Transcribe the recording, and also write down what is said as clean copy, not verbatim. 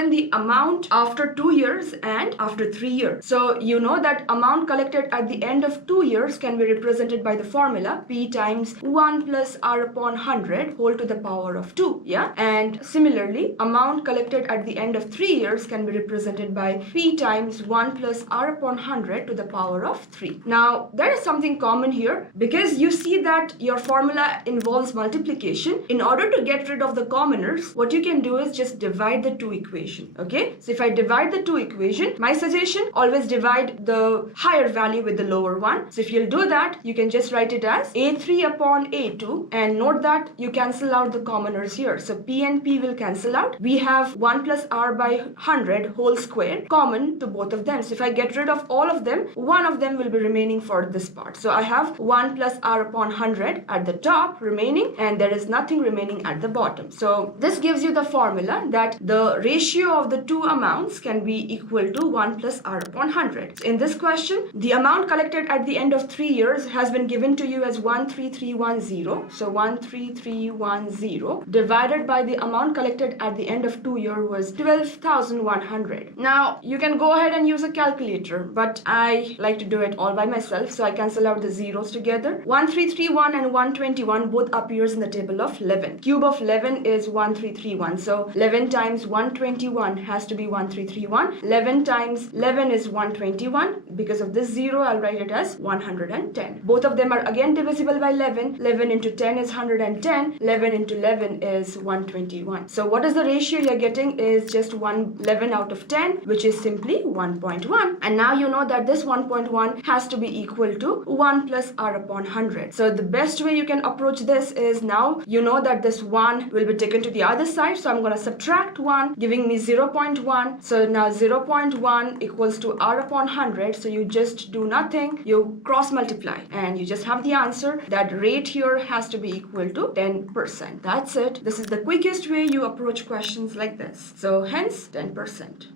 given the amount after 2 years and after 3 years. So you know that amount collected at the end of 2 years can be represented by the formula P times 1 plus R upon 100 whole to the power of 2. Yeah. And similarly, amount collected at the end of 3 years can be represented by P times 1 plus R upon 100 to the power of 3. Now, there is something common here because you see that your formula involves multiplication. In order to get rid of the commoners, what you can do is just divide the two equations. Okay. So if I divide the two equations, my suggestion, always divide the higher value with the lower one. So if you'll do that, you can just write it as A3 upon A2, and note that you cancel out the commoners here. So P and P will cancel out. We have 1 plus R by 100 whole square common to both of them. So if I get rid of all of them, one of them will be remaining for this part. So I have 1 plus R upon 100 at the top remaining, and there is nothing remaining at the bottom. So this gives you the formula that the ratio of the two amounts can be equal to 1 plus R upon 100. In this question, the amount collected at the end of 3 years has been given to you as 13310. So 13310 divided by the amount collected at the end of 2 years was 12,100. Now you can go ahead and use a calculator, but I like to do it all by myself, so I cancel out the zeros together. 1331 and 121 both appears in the table of 11. Cube of 11 is 1331. So 11 times 121 has to be 1331. 11 times 11 is 121. Because of this zero, I'll write it as 110. Both of them are again divisible by 11. 11 into 10 is 110. 11 into 11 is 121. So what is the ratio you're getting is just 11 out of 10, which is simply 1.1. And now you know that this 1.1 has to be equal to 1 plus R upon 100. So the best way you can approach this is, now you know that this 1 will be taken to the other side. So I'm going to subtract 1, giving me 0.1. So now 0.1 equals to R upon 100. So you just do nothing. You cross multiply and you just have the answer. That rate here has to be equal to 10%. That's it. This is the quickest way you approach questions like this. So hence 10%.